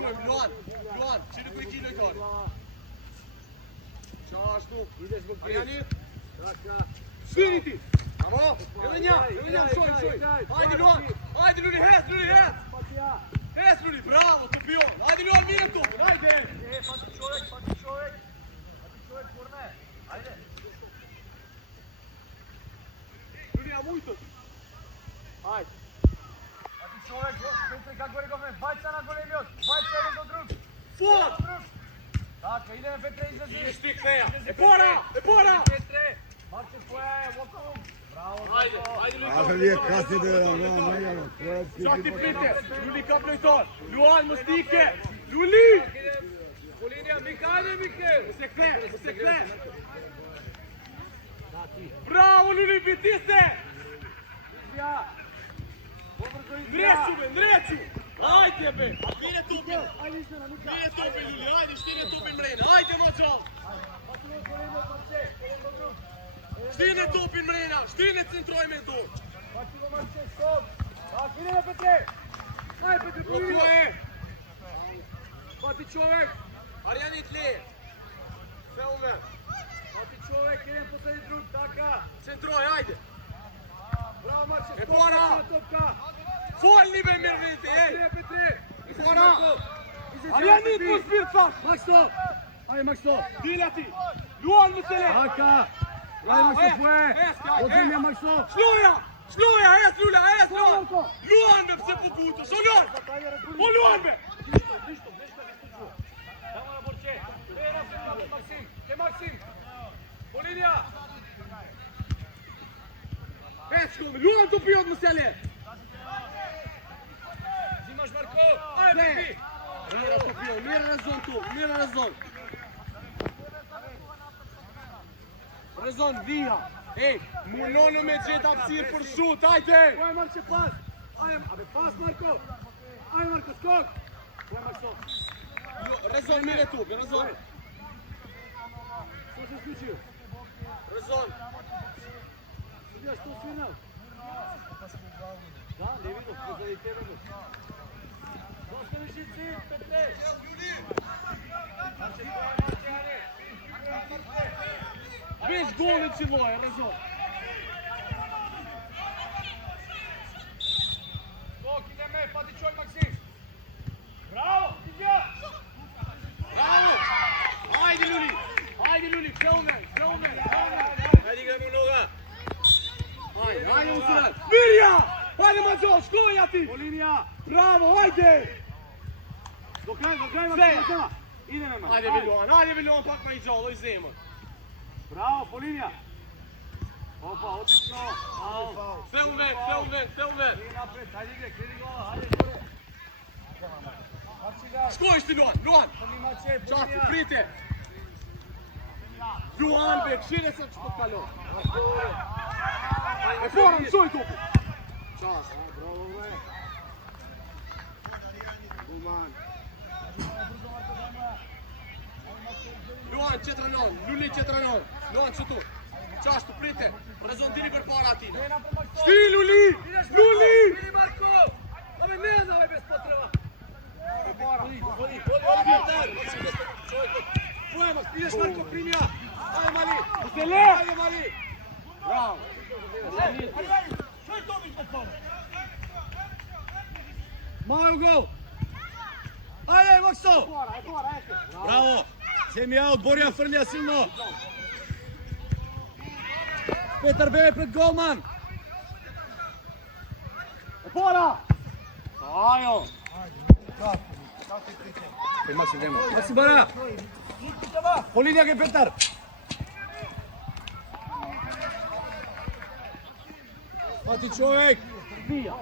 shkojmë, Luan, që në kujki lojtarë. Qashtu, Arjanit. Shkini ti. Amo, edhe një, shojmë. Hajde Luan, hajde Luli, hes. Hes Luli, bravo, të pion. Hajde Luan, mire topin, hajde. Pati qorek, kurme. Hajde. Luli, a mujtët. Hajde. Pati qorek, Petre ka gore gome. Bajca na gore ljot, bajca edhe do drug. Fot! Tako, ide me Petre izlazi. Ide shtik feja. E pora! Petre, Marče tvoje, walk-on. Bravo, Hajde Luli. A vje kasi dhe Qati prite, Luli ka plojtar. Luan, më stike. Luli! Polinia, Mike. Se kre. Bravo Luli, bitise! Ndreću! Hajde be! Mire topin Luli, hajde, shtine topin mrejnë. Hajde ma gjallë! Shtine topin mrejna, shtine centroj me do. Pati čovek! Arjanit le. Felme. Pati čovek, idem poslednji drug, taka! Centroj, hajde. Bravo, Marče, E pora! topka! Folni be mirëvite, ej. Petre! Pora! Arjanit më spirë Maxo! Ajde, Maxo! Dila ti. Luan më sele. Taka! Bravo, Maxo, fue! Ozimlja, Maxo! Shloja, es Lula, Luan. Luan be pse po kutu, so Luan. Po Luan be. Damo na borçe! Vera, Maxim! Ke Maxim! Polinia! Es shkome, Luan të pjot më sele. Zimash Marko! Ajde, Pepi! Mira të pjot, mira rezon. Rezon, vija. Ej, munonu me gjitha pësirë për shut, hajde! Fue, Marče, pas! Ajde, pas, Marko! Ajde, Marko, skok! Fue, Maxo! Rezon, mire tu, rezon. Što se isključio? Rezon. Sudija, što svinao? Da, ne vidim, pozadi tebe do. Dosta viši cilj, Petre! Marče, ajde! Bez gole që loje, rezon. Skok, ide me, pati čoj Maksim! Bravo, Tidja! Bravo! Hajde Luli, filme. Hajde, igramo noga! Hajde Musurat. Mirja! Hajde Mađo, škoja ti! Polinija! Bravo, hajde! Do kraj, Maksim! Ide me, man! Hajde Viljoan, pak ma i gjallë, oj zemër. Bravo, Polinija! Opa, odlično! Filme. Ide napred, hajde igre, kredi gola, hajde gore! Shkojsh ti Luan! Qati, prite! Luan be, këshire sa që të kalon. E fora, më shoj topi! Qas, Bravo, me! Kulman! Luan, qetërënon, Luli qetërënon. Luan, qëtu. Qashtu, prite. Rezon dili për para ati. Shti, Luli! Vidi Marko! Ove ne znao je bez potreba! Pojema, ideš Marko, primja! Ajde Mali! Ajde Mali! Bravo! Maju gol! Ajde, Makso! Bravo! Zemi out, Borja frlja silno! Petar Bebe pred golman! Pora! Ajo! Maksim, nema. Maksim, bara! Polinija ke Petar! Pati čovjek! Vija!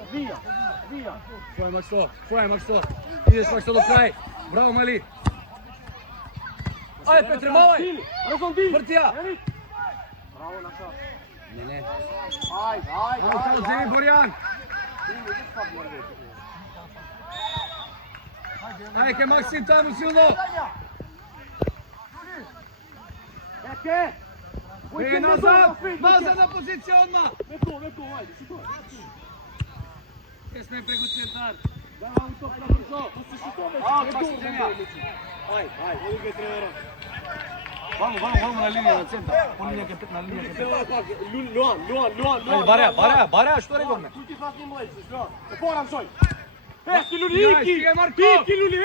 Fue Makso! Ideš Makso do kraj! Bravo, Mali! Ajde, Petre, malaj! Rezon di! Vrtija! Bravo, Nasa! Ne. Ajde! Zemi Borjan! Ajde, Maksim tamo silno! Eke! E, nazad na poziciju odmah! Veko, ajde, Jesmo je preko centar. Da, auto, brzo! To se šutove! Vamos na linea del centro. Pon linea che na linea che. Luan. Bara, što rekome? Tutti fatti in mezzo, no. E pora soi. Esti Luli, Iki Luli,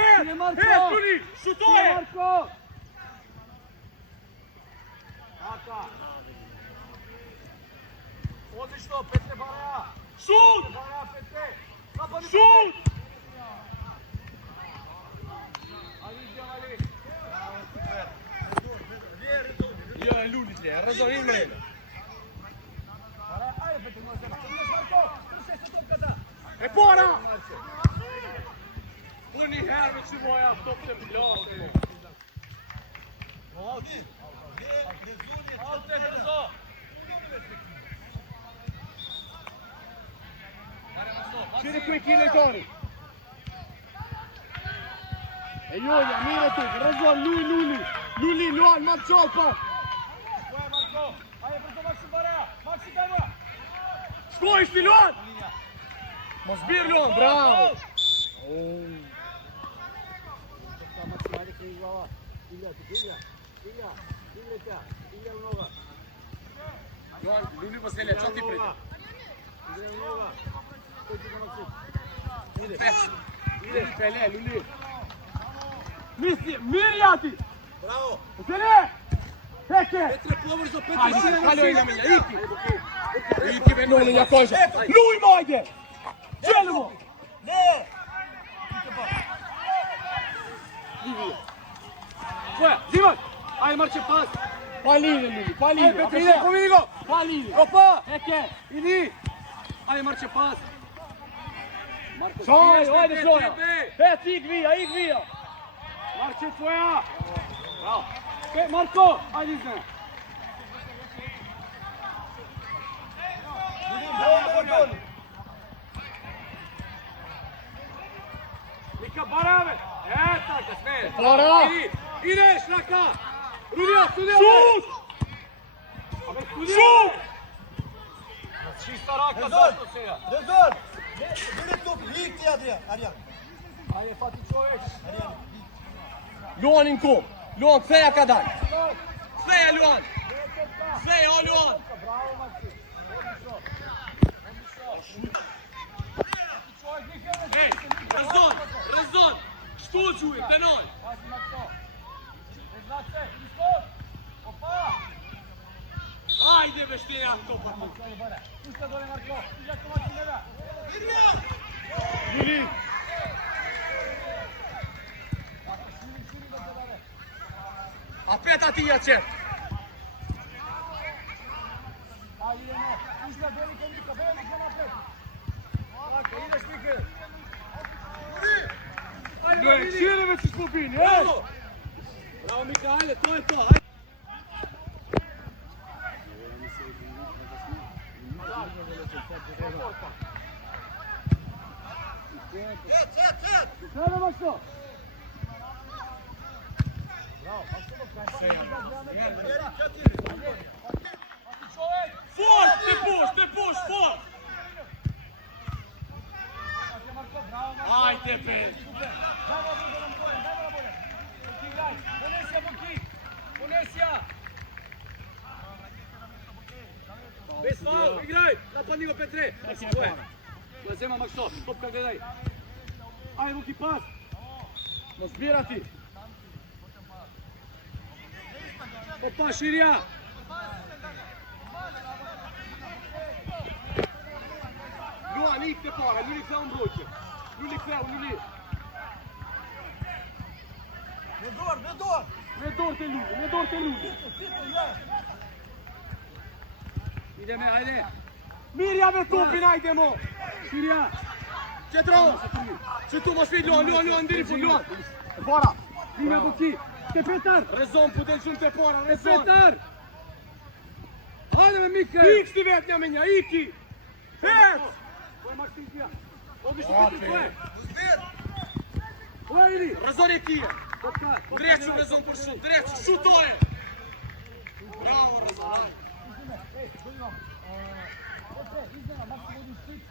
Luli, šutuje. Marko! Odlično, Petre Baraja! Šut! Baraja, Petre! Šut! Ajde, Djavali! Io è Luli, razon il mreme. Baraja, ajde, Petre, možemo! Marko! Slušaj se topkata! E pora! Puni herë me që moja top të mblate. Alte, brzo! Qire qui chi le gori. E Julia, mire tu, razon, Luli, Luan, Marcioppa. Koja, Marko! Ajde, brzo, Maxi Baraja! Maxi, daj moja! Skojiš ti Luan? Mos bir Luan, bravo. Luan, Luli mos velja, qa ti pritë? Ide, Pele, Luli. Mirjati! Bravo! Pele! Heke! Petre, povrzo, Petre! Hajde, kaloj nga minja, Iki me noni nga kojshë. Luj majde! Gjelë mo! Ne! Koja, Ziman! Ajde marqe pas! Pa linje, Luli, pa linje! Ajde, Petre, Comigo! Pa linje! Opa! Heke! Idi! Ajde marqe pas! Marko, Soj, ajde Soja! Het, ik via! Marqe tvoja! Bravo! Marko! Ajde izmena! Mika Barave! Taka, sve! Bara! Ideš, Naka! Rudija, studija! Šut! Šut! Čista raka, zašto se ja? Rezon! Bire tu, lik ti Arjan. Ajde, fati čovjek. Luan in kom! Luan, ktheja ka dalj! Ktheja, Luan! Ktheja, o Luan! Bravo, Maxi. Ej, rezon! Shtu gjuhi, tenoj! Pazi, Marko. Ne znat se, iskot! Opa! Ajde, bešteja, to pa tu! Ajde, bare. Pušta dole, Marko. Iđak to Maxi ne da. Luli! Širi da te dare. Apeta ti ja qep! Ajde, idemo. Pušta velike Mika, velike napred. Lako, ideš, Mike. Luaj, šire me që s'pobini, e? Bravo, Mikaele, to je to. Ajde. Sada, Maxo. Bravo, Maxo, Fort, te push, fort! Ajde, pe! Bez faul, igraj! Napadnigo Petre! Mazema Maxo, topka gledaj! Ajde, Vuki, pas! Mos birati! Opa, širja! Luan, ik te para, Luli ktheu mbrojtje! Luli ktheu, Luli! Me dorë! Me dorë të Luli! Ide me, ajde! Mirja me tupin, ajde mo! Širja! Qetro! Që tu mos fit Luan, diri fund, Luan! E para! Ime Vuki! Te Petar! Rezon, putel shumë te para, Te rezon! Petar! Ajde me Mike! Ik sti vet një me një, iki! Het! To je Maxi Tija! Odi što Petar, to je! To je ili! Rezon e tije! Topka! Drequ rezon për shumë, drequ, shutoje! Bravo, rezon, ajde! Ej, dođemo. Petre, iznena, Maxi vodi štit.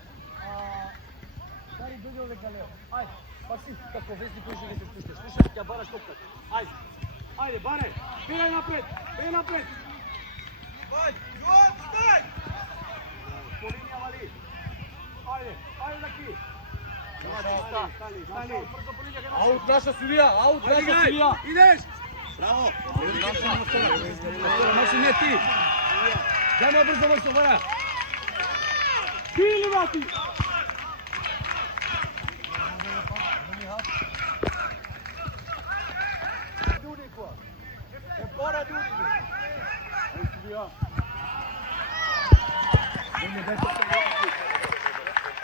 Stari dođe ovdje Galeo. Ajde, Максим, как повезли ближе да се спуштиш. Слушай, ќе бараш топката. Ајде. Ајде, баре. Бегај напред. Бегај напред. Vai, João, vai! По линија вали. Ајде, ајде даки. Стани. Брзо по линија. Аут наша судија, аут наша судија. Идеш. Браво. Максим, не ти. Дај брзо Максим, бара. Ти или вати? Bora, Dudi!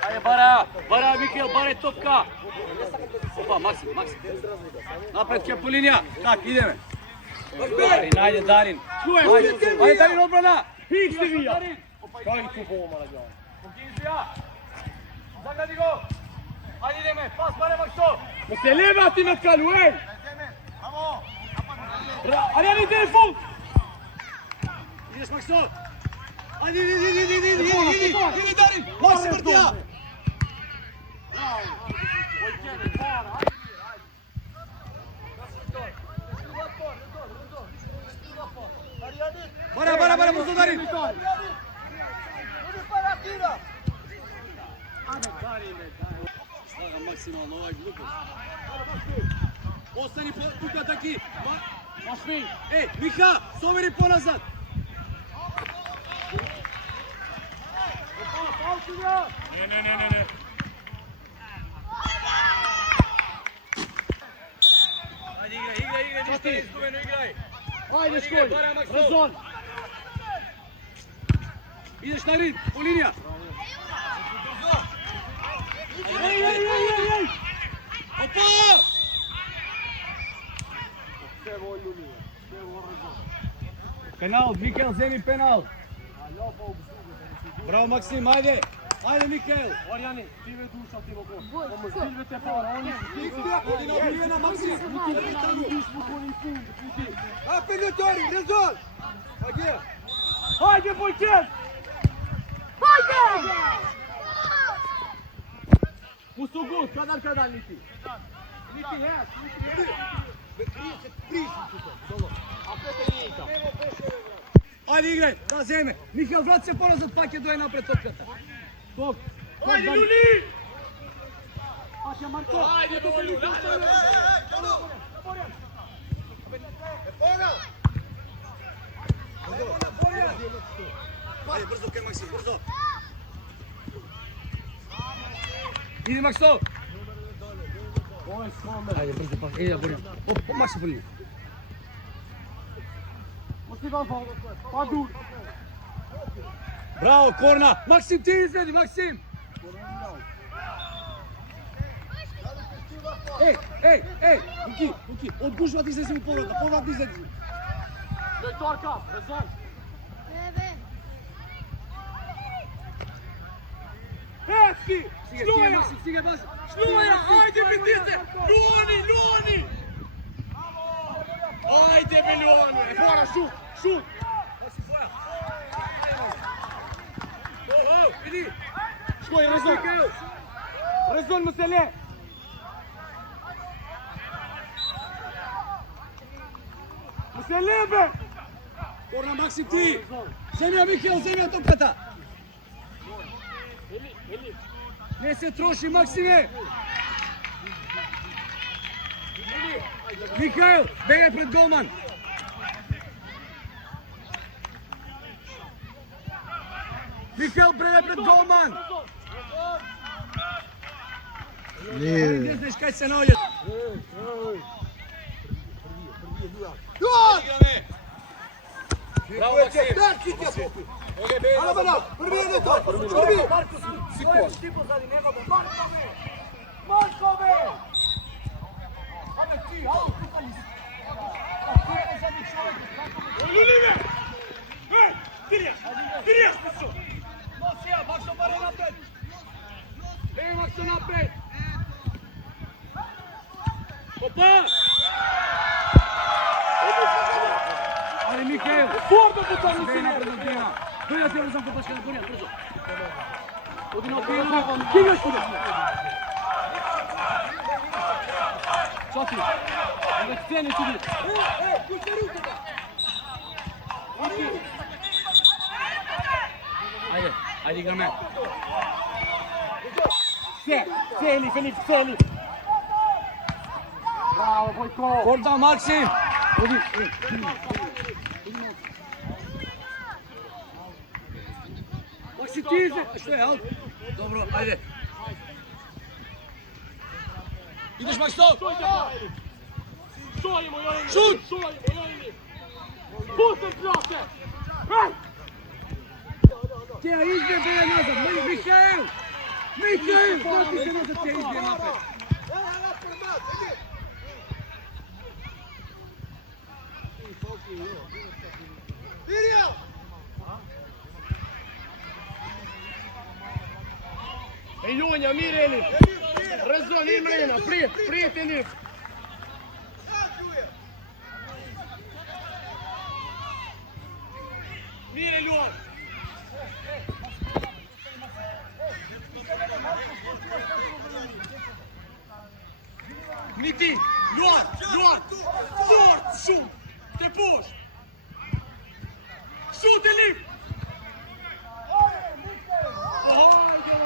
Ajde, Bara, Mikel, Bara je topka. Opa, Maksim. Napred ke po linija. Tak, ideme. Darin, Darin. Ajde, Darin, odbrana. Hić ti vija. Kaj tu pomala ga? Pokizija. Zagradi go. Ajde, ideme. Pas, Bare, Makso. Ma se levati na kalu, ej! Arjani, telefon. Ideš, Makso. Ajde, idi, Darin. Максим, въртя! Bara, brzo Darin. Slaga maksimalno ovaj glupost. Ostani tuka taki. Mašmin. Ej, Miha, soveri ponazad. Ne. Ajde, igraj, ništa ne izgubeno, igraj. Ajde, školj, razon. Ideš Darin, po linija. Ej! Opa! Penal, Mikel, zemi penal. Bravo Maksim, ajde. Ajde Mikel. Orjani, ti ve duša ti mogo. Silve te fora, oni Apelhatório, Rezol! Aqui! Ajde, Bojčet! Pusto gol, kadar niti. Niti hes. Ajde igraj, da zeme. Mikel, vrati se ponazad, pak je doje napred topkata. Tok. Ajde, Ljuli! Paša Marko. Ajde, Ljuli! Ajde, brzo kaj Maksim, brzo. Idi Makso. Ajde, brzo, pa. Ide, bolje. Op, Maksim, bolje. Bravo, korna. Maksim, ti izvedi, Maksim. Ej, Uki, odgužvati se u povrat izvedi. Lektorka, razon. Hetski! Šluja! Šluja! Ajde, Betiste! Luoni! Ajde, Luoni! Fora, šut! Idi! Škoj, razon mu se le! Mu se lebe! Korna, Maksim, ti! Zemlja, Mikel, zemlja topkata! Ne se troši, Maksime! Mihael, bega pred golman! Mihael, bega pred golman! Ne znaš kaj se naođe. Bravo, Maksim! Alo, Banal! Prvi je to! Prvi! Markove! Ljulime! Virija! Nosija, Makso, Bara napred! Ej, Makso, napred! Opa! Ali Mihael! Fordo puta Bej nisi napred od njega! Dođa ti sam popaška na korija, brzo! Odi na okviru, Kigaš tu da? Çoki. Edhe ktheni ti. Kush e rrugë ta? Hajde, hajde igra me. Celi, Filip, celi. Bravo, Vojko. Forza Maksim. Maksim ti što je, al? Dobro, hajde. Ideš Maksim. Šuljemo, Jojeni. Šut! Šuljemo, Jojeni. Putem plate. Hej! Tija, izbije bije nazad. Mikael! Mikael! Vrati se nazad, Tija, izbije napred. Mirjam! E Junja, mirë Elif. Rëzon, i mrena, prit Elif. Mirë Luan. Niti, Luan, fort, shumë, te poshtë. Shut Elif. Hajde.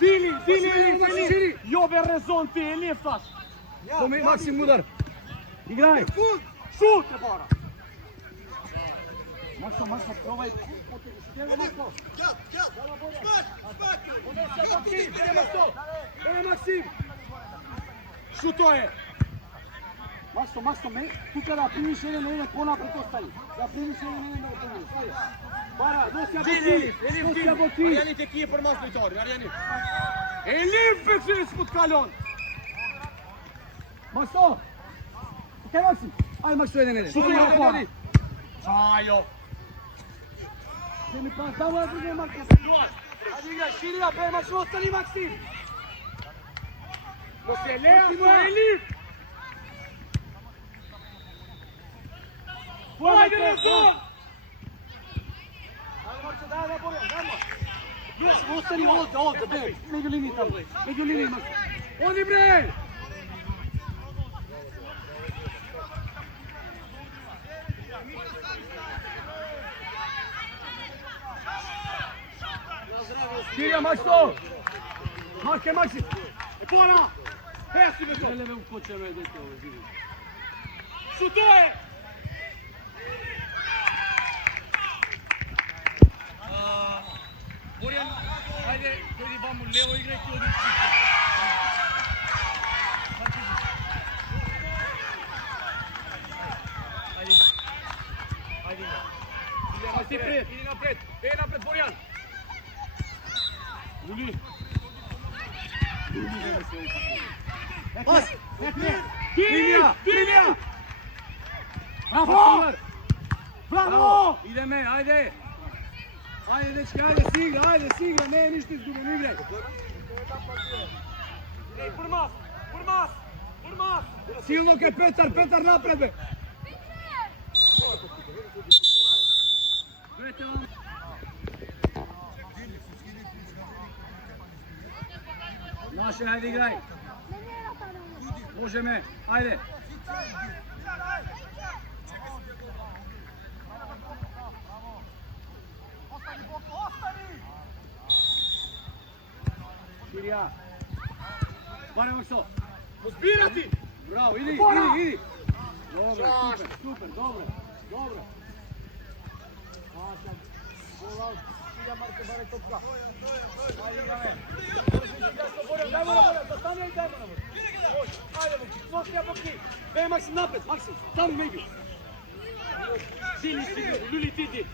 Dili, Elif. Jo be rezon ti, Elif thash. Komi, Maksim udar. Igraj. Šut e para. Maksim, probaj. Maksim. Šutoje. Maksim, tu kada primiš jedan, ko napred ostavi. Da primiš jedan, da ga primiš. Para, Dosja Elif, Arjani te kije për mas lojtari, Arjani. Elif përsëris ku t'kalon. Maksim. Kaj Maksim? Ajde Maksim jedan. Šutoje e para. Qajo. Kemi pas, damo da druge Maksim. Luan. Hajde igra, Shirija, pre Maksim, ostani Maksim. Mos e lea, Elif. Hajde rezon. Ostani ovdje, bre. Među liniji tamo. Među liniji Maksim. Oni bre. Shirija, Maksim. Maksim. E para. Hesi me to. Eleve u koče me dete ovo živi. Šutoje. Borjan, hajde, dojdi vamo levo igraj ti odim Hajde. Idi napred, Borjan. Luli. Pas. Linija. Bravo. Bravo. Ideme, hajde. Hajde, dečki, hajde, si igra, ne, ništa izguben, igraj. Ej, për mas. Silno ke Petar napred, be. Naše, hajde, igraj. Može me, hajde. Širija. Bare Makso. Pozbirati. Bravo, idi. Dobro, super, dobro. Ej, Maksim, napred, Maksim, tamo među. Luli ti di.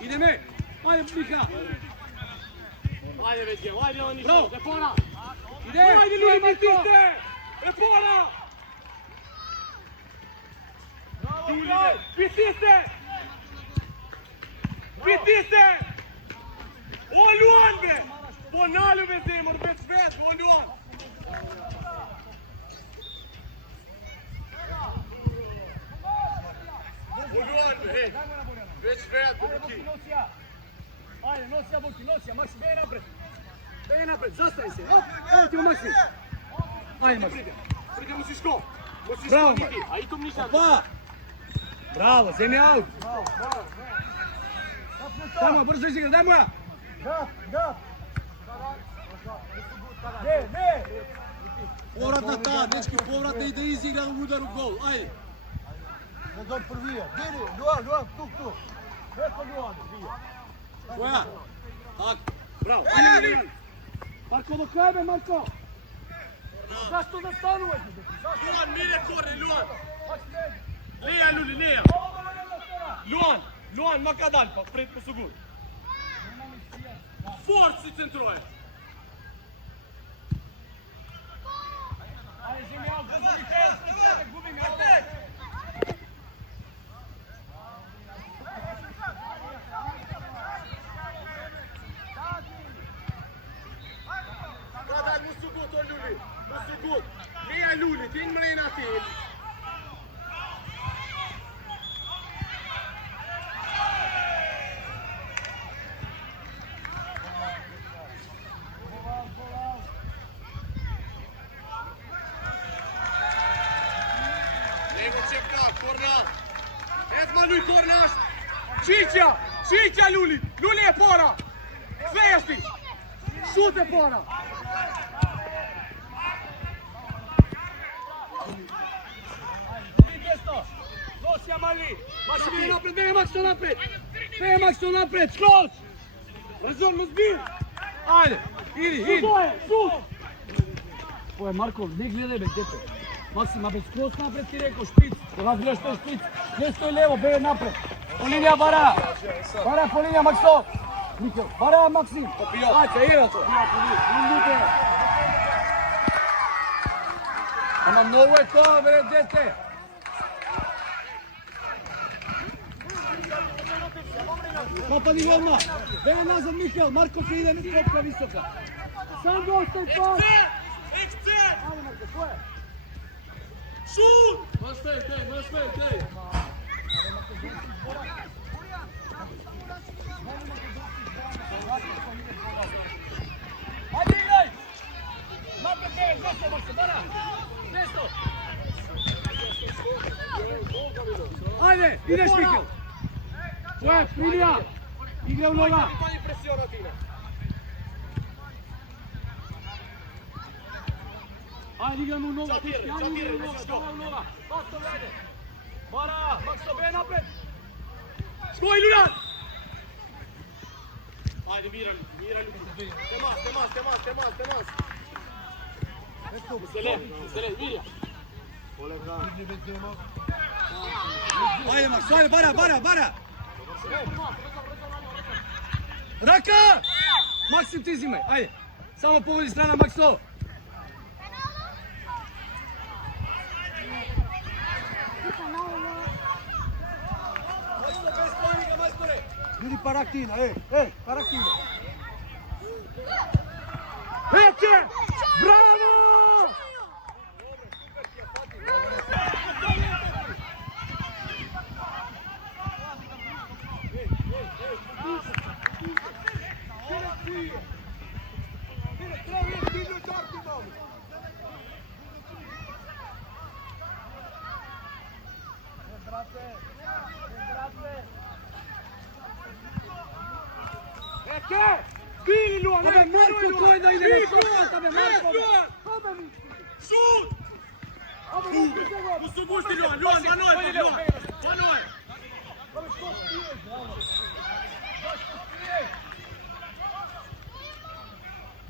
Ideme, hajde Mika. Ajde već je, ajde on Bravo. ništa, Repora. Ide, Ajde Luli, Matiste. Repora. Pitiste. O Luan be. Po nalu me zemër, veç veç, o Luan. Albe, hej. Već veja do Buki. Ajde, Nosija Buki, Nosija, Maksim, bej napred. Bej napred, zastavi se. Evo ti mu Maksim. Ajde, Maksim. Pride, musiš ko? Musiš Bravo, ko niti, a i tu ništa. Pa! Bravo, zemlji aut. Tamo, brzo izigra, daj mu ja. Povratna ta, dečki, povratna ide izigra u udaru gol, ajde. Nadzor prvije. Biri, Luan, tu. Preko Luan, dvije. Koja? Tak, bravo. Ajde, Milan. Marko, do kraja me, Marko. Zašto zastanuješ? Luan, mire korne, Luan. Leja, Luli, leja. Luan, ma ka dalë, pa pret po sugur. Forë si centroje. Ajde, zemlji aut, brzo Mihael, sve gubi me ovo. Ka dalë mu sugut, o Luli. Mu sugut. Leja, Luli, ti në mrejnë ati. Levo qepka, korna. Ezma Luj, korna është. Qiqja Luli. Luli e pora. Kveja shti. Shut e pora. Nosija mali. Maksim, bej napred, bej Maksim napred. Bej Maksim napred, skroz. Razor, mu zbir. Ajde, idi. Ovo je Marko, ne gledaj me, dete. Maksim, napred, skroz napred ti rekao, špic. Kada gledaš to je špic. Ne stoj levo, bej napred. Po linija bara. Bara po linija, Makso. Mikel, bara Maksim. Ajde, igra to. Ama mnogo je to, bre, dete. Popadi odmah. Bej nazad, Mikel. Marko će ide topka visoka. Sam dostaj pas. XC! Ajde, Marko, ko je? Šut! Nastavi. Ajde, igraj! Napred, bej, zašto, Marko, bara! Nesto! Ajde, ideš, Mikel! Ko je, Primija! Igra u noga! Manji presiona Tine. Ajde, igramo u noga, Čakire, teški, ajde, čakire, igramo u noga, misliš stava to? u noga. Makso, ajde! Bara, Makso, bej napred! Skoj, Ljuljad! Ajde, Miran, Luka. Temas. Selej, Mirja. Ajde, Makso, ajde, bara! Raka! Maksim, ti zimaj, ajde! Samo povodi strana, Makso! Makso, bez panika, majstore! Vidi Paraktina, Paraktina. Eke! Bravo! Eke! Bili, Luan! Ove, Marko, ko je da ide na šokata, be, Marko! Šut! U sugušti, Luan, vanoj!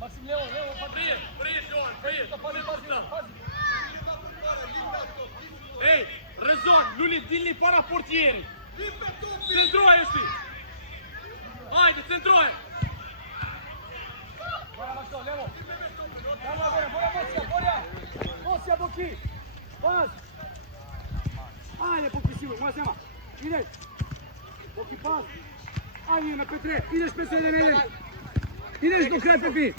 Maksim, levo, pa Prije, Luan, prije. Ej, rezon, Luli, dilni para portieri. Centroje si. Ajde, centroje. Bora, Makso, levo! Nosija, Boki! Pas! Ajde, Boki, sigur, moja sema! Ideš! Boki, pas! Ajde, na Petre! Ideš, Petre, ideš! Ideš do kraja, Pepi!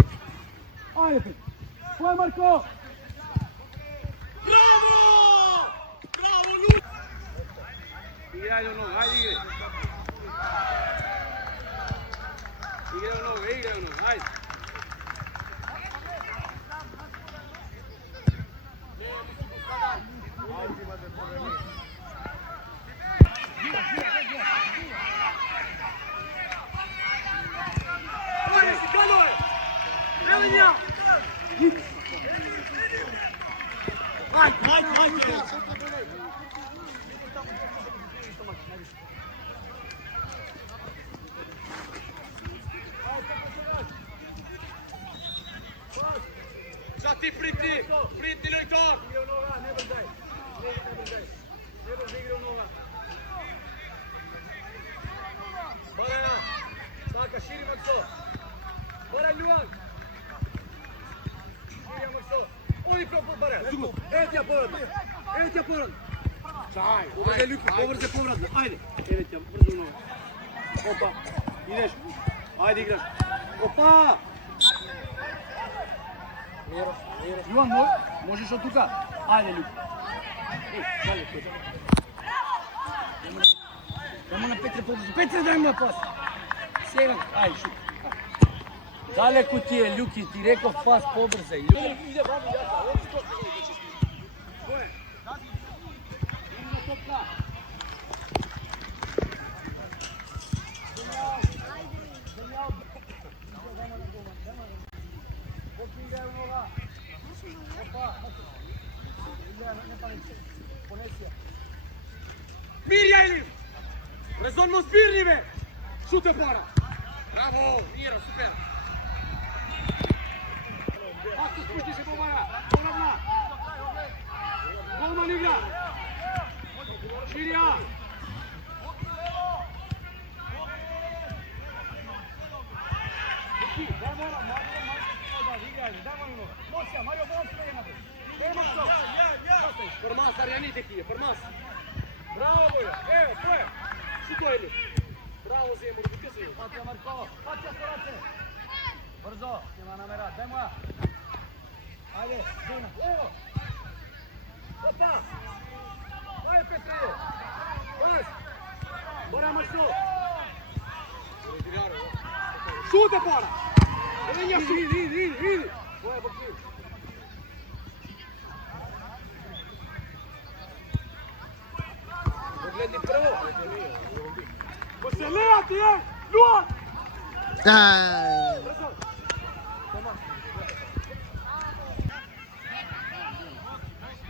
Ajde, Pepi! Ko je, Marko? Bravo! Bravo, Luli! ajde u nogu, ajde igre. Igre u nogu, ajde. Qa ti priti lojtar! Barana, taka shiri më këso. Bara Luan. Shirja më këso. Unë i pro për bare. Etja porën. Qaj. Povërze Luku, povërze povratno, ajde. Evetja, brzo u nogu. Opa, ideš. Ajde igraš. Opa! Luan, možeš od tuka? Ajde Luku. Dalje, Dajmo na Petre podružu. Petre, daj na pas. Sjevan, ajde, šut. Daleko ti je, Ljuki, ti rekao pas pobrzaj. Ide vamo jaka, ovdje skoro će biti čisti. Ko je? Idemo na topka. Mirja Elif! Rezon mos pirni me! Šute para! Bravo! Miro, super! Ako spusti se Bobaja! Poravna! Golman igra! Širja! Formas, Arjanite kije, formas! Bravo Boja! Evo, to je! Što je Elif? Bravo Zemur, biti se ju! Pacija Marko, pacija Storace. Brzo, nema namera, daj moja. Ajde, Zuna, evo. Opa! Daj Petre! Pas! Bora Marco! Šute para! Evenja šut! Idi! Boja Bokir! Pogledni prvo! Ko se lejati je! Luan! Brzo!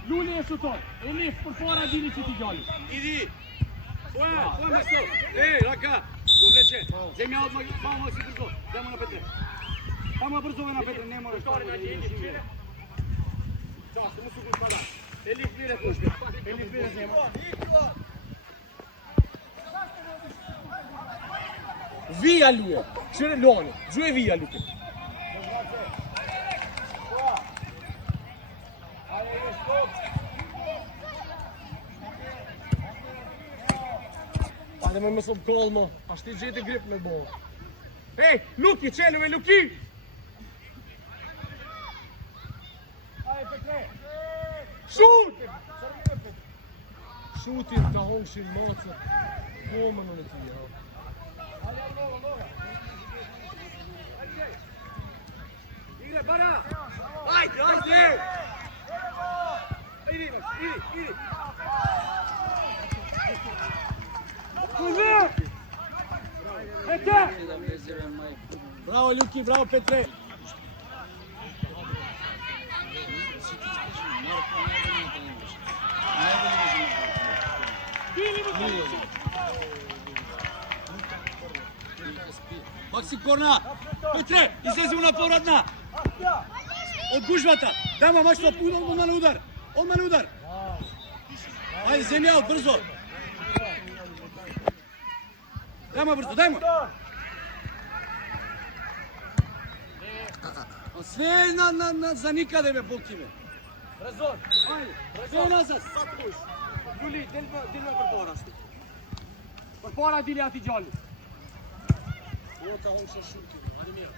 Luli je šutor. Elif, për para dini që ti gjalli. Idi! Boja Marco! Ej, raka! Dovleće! Zemlja odmah, malo si brzo! Dajmo na Petre! Tamo brzo na Petre, ne moraš tako da ideš igre. Ćao, se mu su gud pada. Elif vire košte. Elif vire zemlja. Via Lue. Qëre Lone. Gjue via Luke. Ajde me mësëm kolmo. Ashtë ti gjeti grip me bo. Hej, Luki, qeluve, Luki! Šut! Šutin ka hongshin macët. Komën në ti, ja. Igre, bara! Ajde! Idi! Kuzi! Petre! Bravo Ljuki, bravo Petre. Maksi korna. Petre, izlezi una povratna. Od gužvata. Dajmo mačno, odmah na udar. Ajde, zemlja, brzo. Dajmo brzo, dajmo. Sve za nikade me poktive. Rezon! Ajde, sve nazad. Sa të kush? Luli, dilme për para shtu. Për para dili ati gjalli. Jo ka honë që shumë, ani mirë.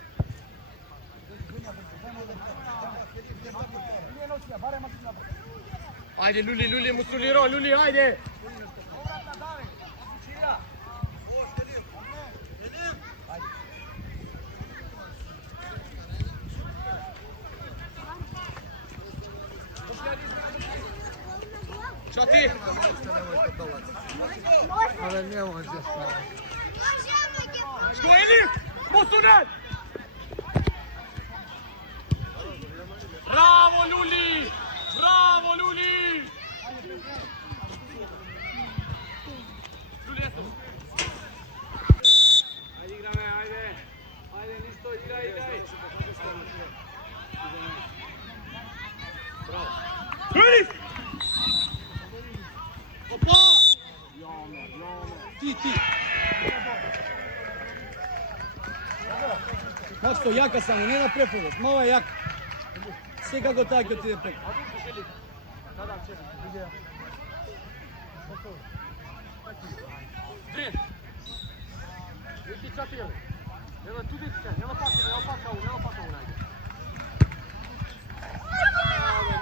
Ajde Luli, mu suliro, Luli, ajde! Čo ti? Ali ne može staviti. Što Elif? Posunet! Bravo Luli! Bravo Luli! Ajde igrame, ajde. Ajde, ništa, igraj, igraj. Bravo. Elif! Opa! Ti. Makso, jaka sam, ne na preporuč, malo je jak. Sve kako tako ti je preko. Три. Вики 4. Нема тудицка, нема пака, унајде.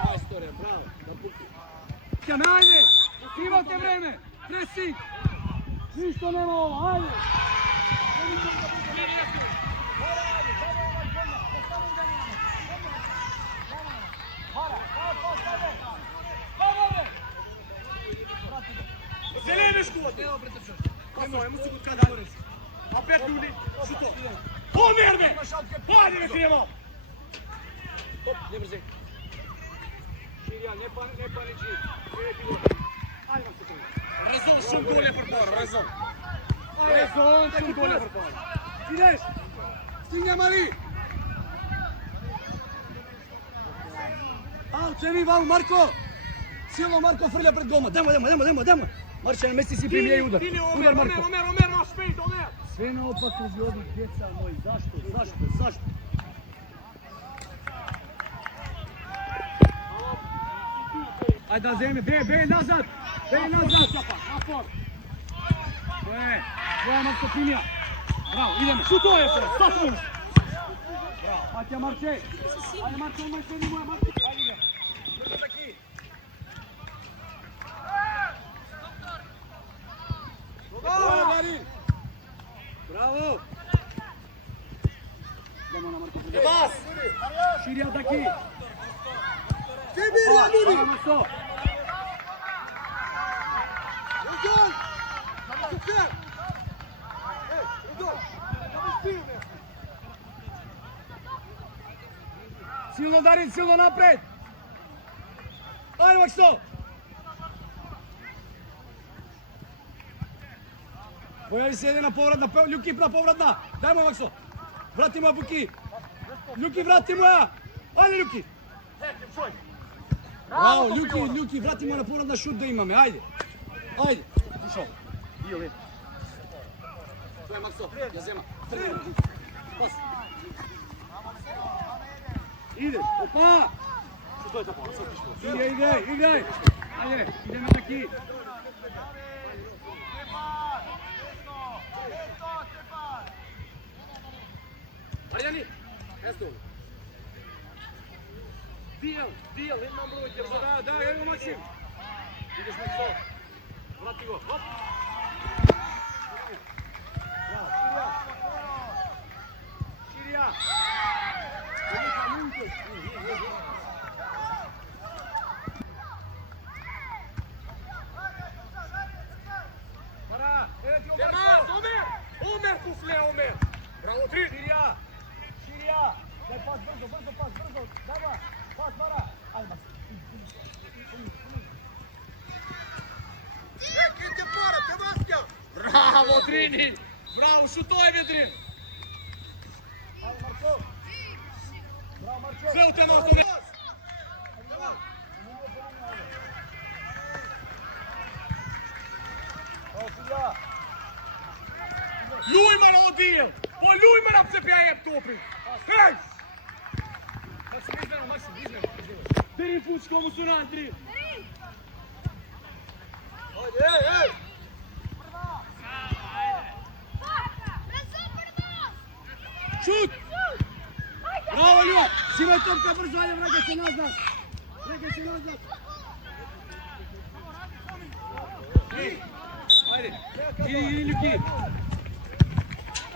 Majstore, bravo. Kjame, ajde! Imate vreme! Pressing! Ništa nema ovo, ajde! Зелени школа! Ajmo se kod kada. Opet ljudi, šuto. Omer me! Hajde me krijemo! Hop, ne brze. Širja, ne paniči. Ajde vam se krijemo. Razon, shumë gole për parë, razon. Rezon, shumë gole për parë. Ideš! Stinja Mali! Al, čemi, val, Marko! Silo, Marko, frlja pred goma. Demo. Marčan, mesti si primije udar. Udar, Marko. Omer, ma špejt, Omer! Sve naopako ljudi, djeca moji. Zašto? Ajde na zemlji, be nazad! Napor! Tvoja Marko Pinija. Bravo, idemo. Šuto je se, stopno! Bravo, Matija Marče. Ajde Marko, umaj sve moja Marko. Ajde ga. Bravo, Darin! Bravo! Idemo na Marko. Bas! Širi ataki! Fibirja, ljudi! Bravo, Marko! Razon! Super! Razon! Silno, Darin, silno napred! Ajde, Makso! Pojavi se jedina povratna, Ljuki na povratna! Dajmo, Makso! Vrati moja Buki! Ljuki, vrati moja! Ajde, Ljuki! Bravo, Ljuki, vrati moja na povratna šut da imame, ajde! Ajde! Ušao! To je Makso, Jazema. Pas! Ideš! Opa! Što je ta pola? Sad pišmo. Igraj! Ajde, idemo ataki! Ajde, Jani! Mesto. Dijel, imam broj. Da, evo Maksim! Ideš Makso. Vrati go, hop! Širja! Para! Demaz, Omer! Omer, kufle, Omer! Bravo, 3! Širja! Daj pas, brzo! Dajma! Pas, Mara! Ajde, Makso! Bravo, Trini! Bravo, šutoj, Vedrin! Ajde, Marko! Bravo, Marko! Sve u te nos, Omer! Bravo, Širja! Ljujma na odijel! Po ljujma nam se pija jeb topin! Hej! Maksim, izmenu! Derin fuć, komu su nadri! Ej! Šut! Bravo, Ljuba! Simaj topka brzo, ajde, vrage se nazad! Ajde. Idi Ljuki.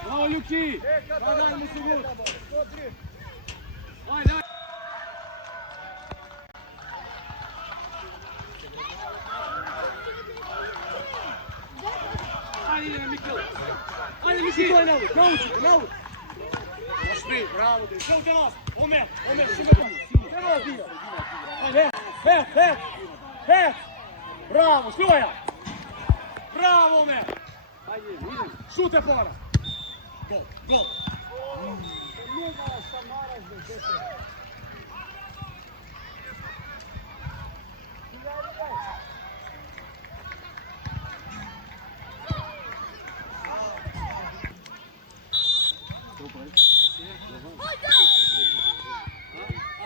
Bravo Ljuki. Daj mu sigur. Ajde. Ajde Mikel. Ajde Ljuki. Nauči. Špi, bravo ti. Šel te nas. Omer, šime tamo. Evo vas dija. Ajde, het. Bravo, šljuvaja. Bravo, Omer. Ajde, idem. Šute povara. Gol.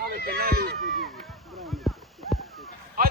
Avete